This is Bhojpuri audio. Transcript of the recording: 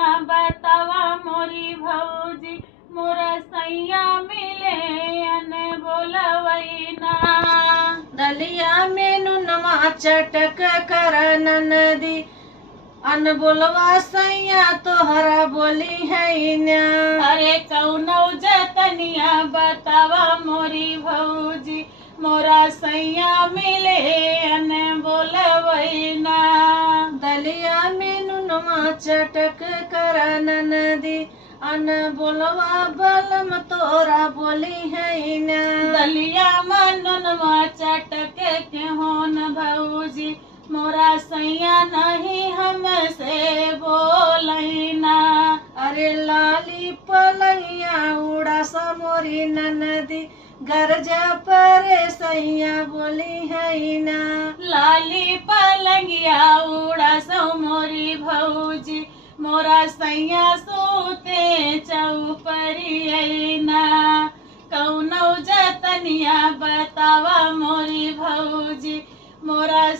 बतावा मोरी भौजी मोरा सैया मिले अन बोलवैना। दलिया में नुनवा चटक कर ननदी अन बोलवा सैया तोहरा बोली है ना। अरे कौनौ जतनिया बतावा मोरी भौजी मोरा सैया मिले अन बोलवैना। दलिया में नुनवा चटक कर ननदी अन बोलवा बलम तोरा बोली है ना। दलिया मनवा चटक के होन भौजी मोरा सैया नहीं हमसे बोलैना। अरे लाली पलैया उड़ा सा मोरी ननदी गरजा पर सैया बोली है ना। लाली पलंगिया उड़ा सो मोरी भौजी मोरा सैया सोते चौपरियैना। कौनौ जतनिया बतावा मोरी भौजी मोरा